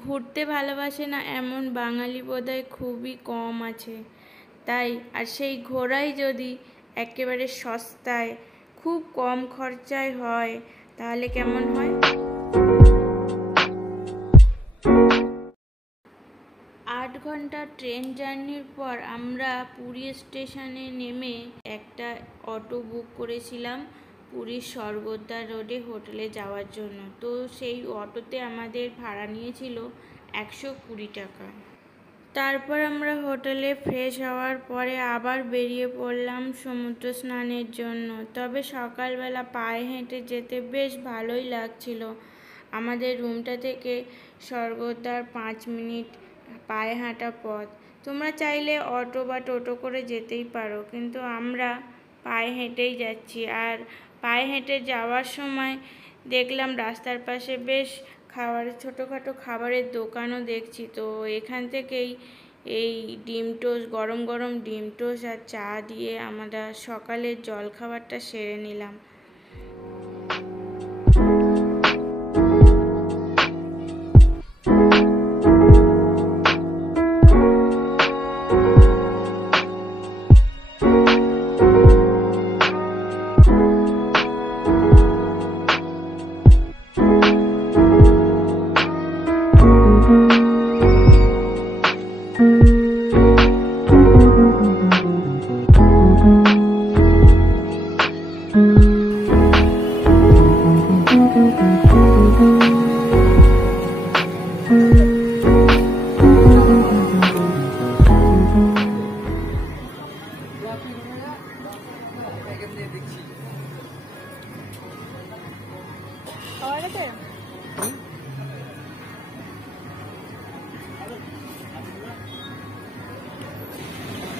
ঘুরতে ভালোবাসে না এমন বাঙালি বোধহয় খুবই কম আছে। তাই আর সেই ঘোরাই যদি একেবারে সস্তায় খুব কম খরচায় হয় তাহলে কেমন হয়? 8 ঘন্টা ট্রেন জার্নির পর আমরা পুরী স্টেশনে নেমে একটা অটো বুক করেছিলাম পুরীর স্বর্গদ্বার রোডে হোটেলে যাওয়ার জন্য। তো সেই অটোতে আমাদের ভাড়া নিয়েছিল 120 টাকা। তারপর আমরা হোটেলে ফ্রেশ হওয়ার পরে আবার বেরিয়ে পড়লাম সমুদ্র স্নানের জন্য। তবে সকালবেলা পায়ে হেঁটে যেতে বেশ ভালোই লাগছিল। আমাদের রুমটা থেকে স্বর্গদ্বার 5 মিনিট পায়ে হাঁটা পথ। তোমরা চাইলে অটো বা টোটো করে যেতেই পারো, কিন্তু আমরা পায়ে হেঁটেই যাচ্ছি। আর পায়ে হেঁটে যাওয়ার সময় দেখলাম রাস্তার পাশে বেশ ছোটোখাটো খাবারের দোকানও দেখছি। তো এখান থেকেই এই ডিম টোস্ট, গরম গরম ডিম টোস্ট আর চা দিয়ে আমরা সকালের জলখাবারটা সেরে নিলাম।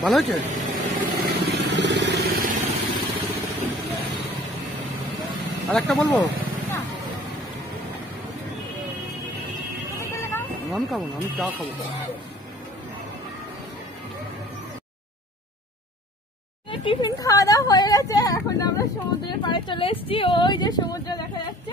ভালো হয়েছে। আর একটা বলবো, আমি খাবো না, আমি চা খাবো। টিফিন খাওয়া দাওয়া হয়ে গেছে, এখন আমরা সমুদ্রের পাড়ে চলে এসেছি। ওই যে সমুদ্র দেখা যাচ্ছে।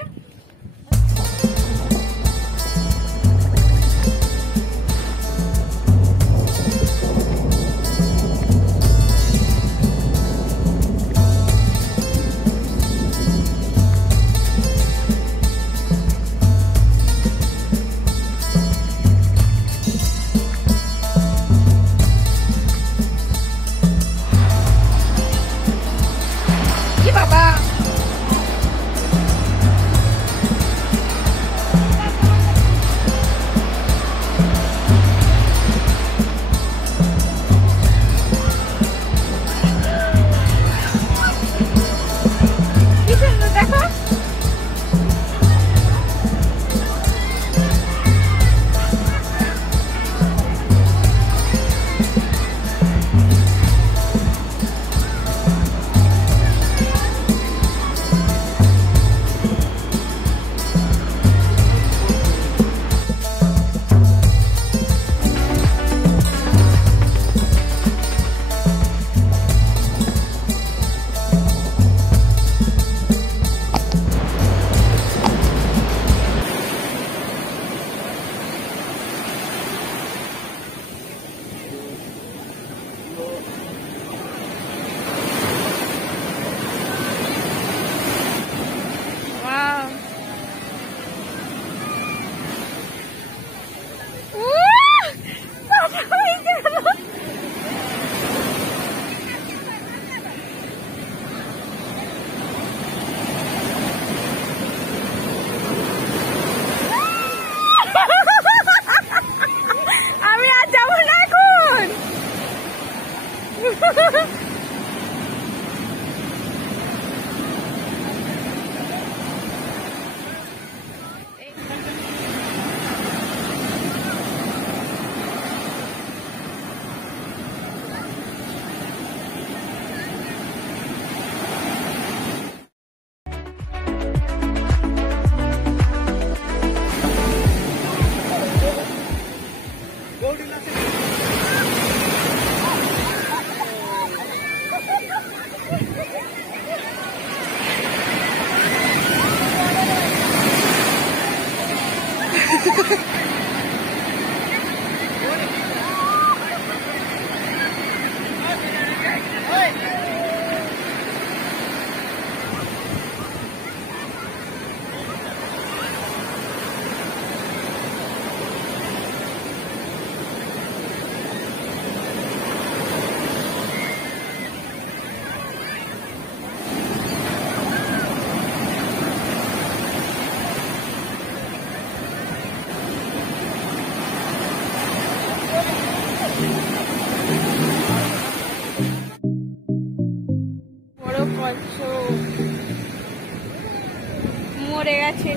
আছে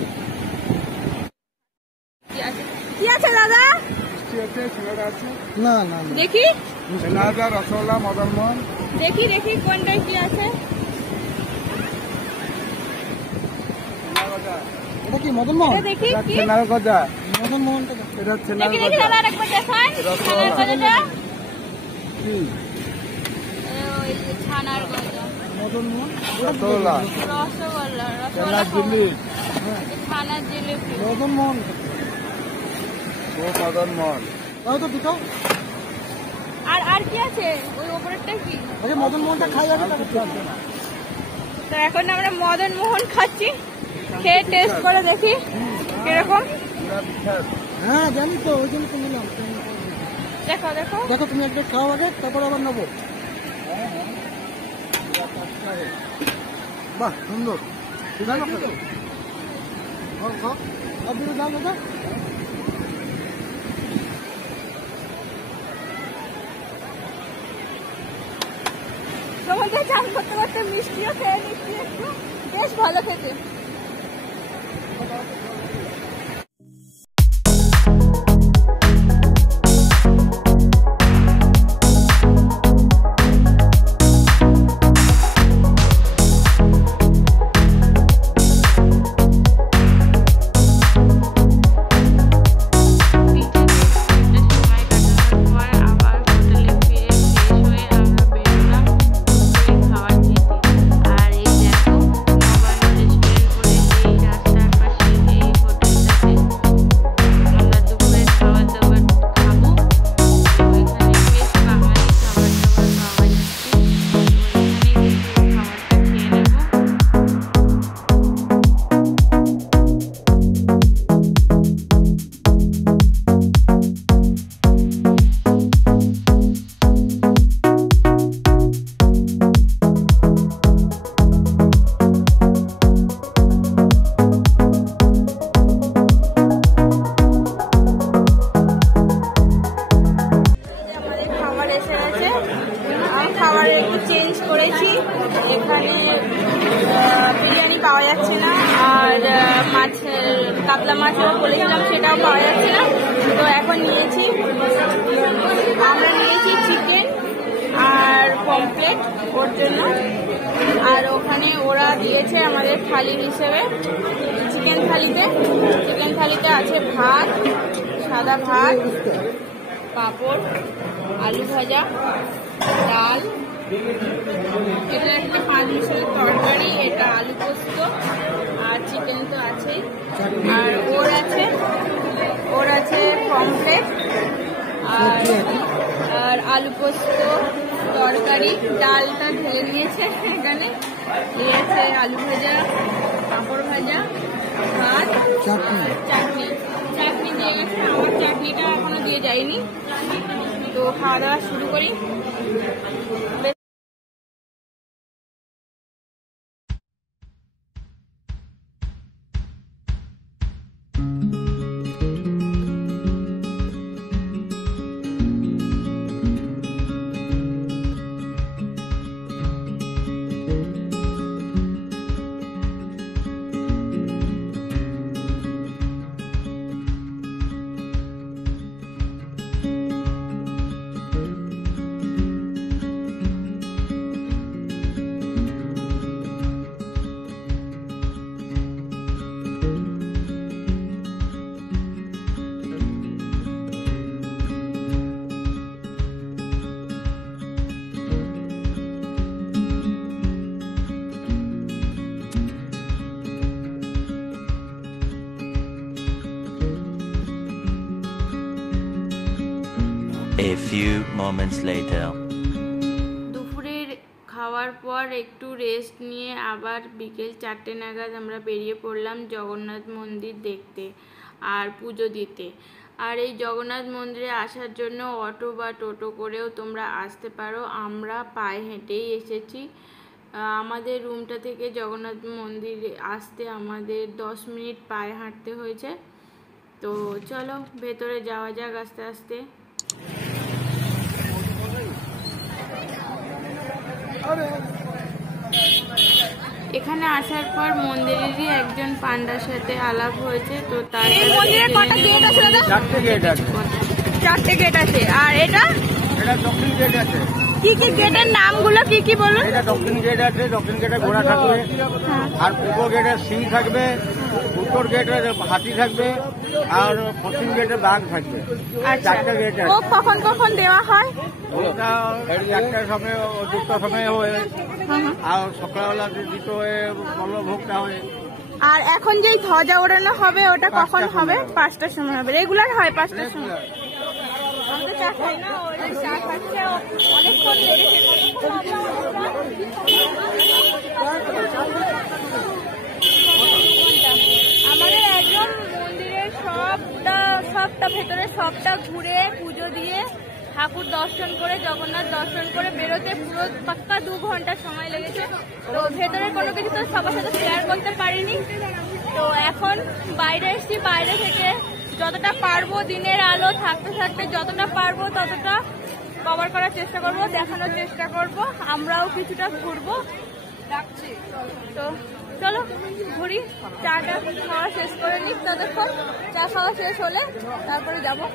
কি আছে দাদা? না না না। দেখি রসগোল্লা, মদন মোহন। দেখি দেখি কোনটায় কি আছে। এটা কি মদন মোহন? এটা দেখি কি ছানার গজা। মদন মোহনটা এটা ছানার দেখি দেখি গজা। দাদা আরেকবার দেখান। ছানার গজাটা কি? ওই যে ছানার গজা। মদন মোহন। রসগোল্লা ছানার জিলিপি। ছানার জিলিপি। মদন মোহন। মদন মোহন। তাও তো দুটো। আর কি আছে ওই উপরেরটা কি? আরে মদন মোহনটা খাই আগে তারপর। তো এখন আমরা মদন মোহন খাচ্ছি, খেয়ে টেস্ট করে দেখি কিরকম। হ্যাঁ জানি তো, ওই জন্য তো নিলাম। দেখো দেখো দেখো তুমি একটা খাও আগে, তারপর আবার নেবো। বাহ সুন্দর। খাও খাও। আর দুটো দাম দাদা। সমুদ্রে চান করতে করতে মিষ্টিও খেয়ে নিচ্ছি একটু, বেশ ভালো খেতে। খাবারে একটু চেঞ্জ করেছি, এখানে বিরিয়ানি পাওয়া যাচ্ছে না, আর মাছের কাতলা মাছও বলেছিলাম সেটাও পাওয়া যাচ্ছে না। তো এখন আমরা নিয়েছি চিকেন আর পমফ্লেট ওর জন্য, আর ওখানে ওরা দিয়েছে আমাদের থালি হিসেবে চিকেন থালিতে আছে ভাত, সাদা ভাত, পাঁপড়, আলু ভাজা, ডাল, এটা একটা 5 মিশালের তরকারি, এটা আলু পোস্ত, আর চিকেন তো আছেই, আর ওর আছে পমফ্লেট আর আলু পোস্ত তরকারি, ডালটা ঢেলে নিয়েছে এখানে, দিয়েছে আলু ভাজা, পাঁপড় ভাজা, ভাত, চাটনি দিয়ে গেছে। আমার চাটনিটা এখনো দিয়ে যায়নি, তো খাওয়া দাওয়া শুরু করি। A few moments later. দুপুরের খাওয়ার পর একটু রেস্ট নিয়ে আবার বিকেল 4টে নাগাদ আমরা বেরিয়ে পড়লাম জগন্নাথ মন্দির দেখতে আর পুজো দিতে। আর এই জগন্নাথ মন্দিরে আসার জন্য অটো বা টোটো করেও তোমরা আসতে পারো, আমরা পায়ে হেঁটেই এসেছি। আমাদের রুমটা থেকে জগন্নাথ মন্দিরে আসতে আমাদের 10 মিনিট পায়ে হাঁটতে হয়েছে। তো চলো ভেতরে যাওয়া যাক আস্তে আস্তে। এখানে আসার পর মন্দিরেরই একজন পান্ডার সাথে আলাপ হয়েছে, তো তার এই মন্দিরে কটা গেট আছে দাদা? 4টে গেট আছে। 4টে গেট আছে। আর এটা এটা দক্ষিণ গেট আছে। কি কি গেটের নামগুলো কি কি বলুন? এটা দক্ষিণ গেট আছে, দক্ষিণ গেটে ঘোড়া থাকবে, আর পূর্ব গেটে সিং থাকবে, উত্তর গেটে হাতি থাকবে, আর পশ্চিম গেটে বাঘ থাকবে। আচ্ছা, 4টে গেট আছে। ভোগ কখন কখন দেওয়া হয়? ওটা একটার সময়, দুটোর সময় হয়, আর সকালবেলা দুটো হয়ে বড় ভোগটা হয়। আর এখন যেই ধ্বজা ওড়ানো হবে ওটা কখন হবে? 5টার সময় হবে। রেগুলার হয় 5টার সময়। আমাদের চা খাই না, ওই চা খাচ্ছে অনেকক্ষণ লেগেছে। আমাদের একদম মন্দিরের সবটা ভেতরে সবটা ঘুরে পুজো দিয়ে ঠাকুর দর্শন করে, জগন্নাথ দর্শন করে বেরোতে পুরো পাক্কা 2 ঘন্টা সময় লেগেছে। তো ভেতরে কোনো কিছু তো সবার সাথে শেয়ার করতে পারিনি। তো এখন বাইরে এসেছি, বাইরে থেকে যতটা পারবো দিনের আলো থাকতে থাকতে যতটা পারবো ততটা কভার করার চেষ্টা করবো, দেখানোর চেষ্টা করব। আমরাও কিছুটা ঘুরবো। তো চলো ঘুরি, চাটা খাওয়া শেষ করে নিই। ততক্ষণ চা খাওয়া শেষ হলে তারপরে যাবো।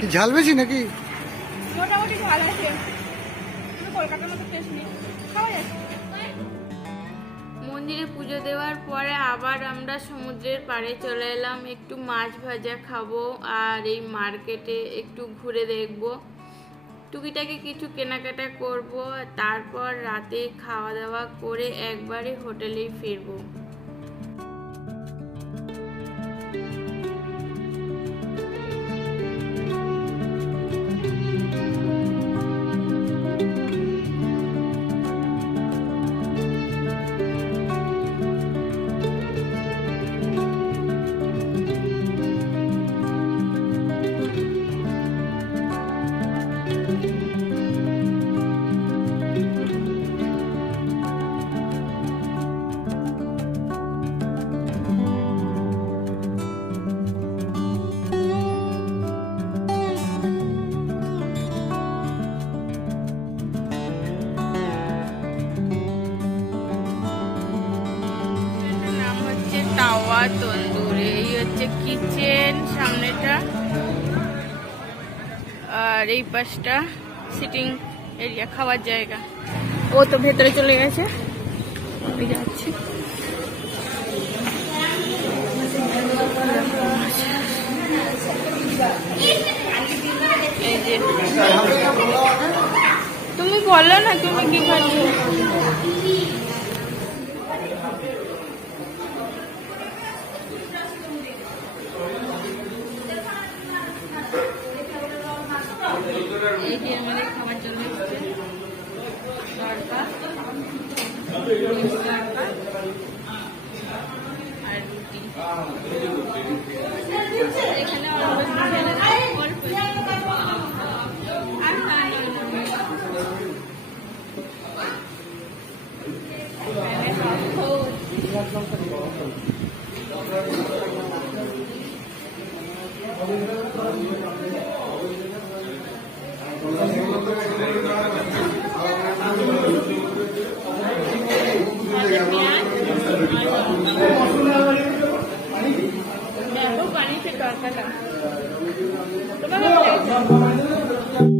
কি ঝাল বেশি নাকি? মোটামুটি ভালো আছে, কলকাতার মতো টেস্ট নেই, খাওয়া যাচ্ছে। মন্দিরে পুজো দেওয়ার পরে আবার আমরা সমুদ্রের পাড়ে চলে এলাম, একটু মাছ ভাজা খাবো আর এই মার্কেটে একটু ঘুরে দেখবো, টুকিটাকি কিছু কেনাকাটা করব, তারপর রাতে খাওয়া দাওয়া করে একবারে হোটেলেই ফিরবো। তাওয়া তন্দুরে, এই হচ্ছে কিচেন সামনেটা, আর এই পাশটা সিটিং এরিয়া, খাওয়ার জায়গা। ও তো ভেতরে চলে গেছে, আমি যাচ্ছি। এই যে তুমি বলো না তুমি কি খাচ্ছ? এই যে আমাদের খাবার চলে এসছে, তড়কা, তড়কা আর রুটি। এখানে টাটা। তোমার কেমন লেগেছে?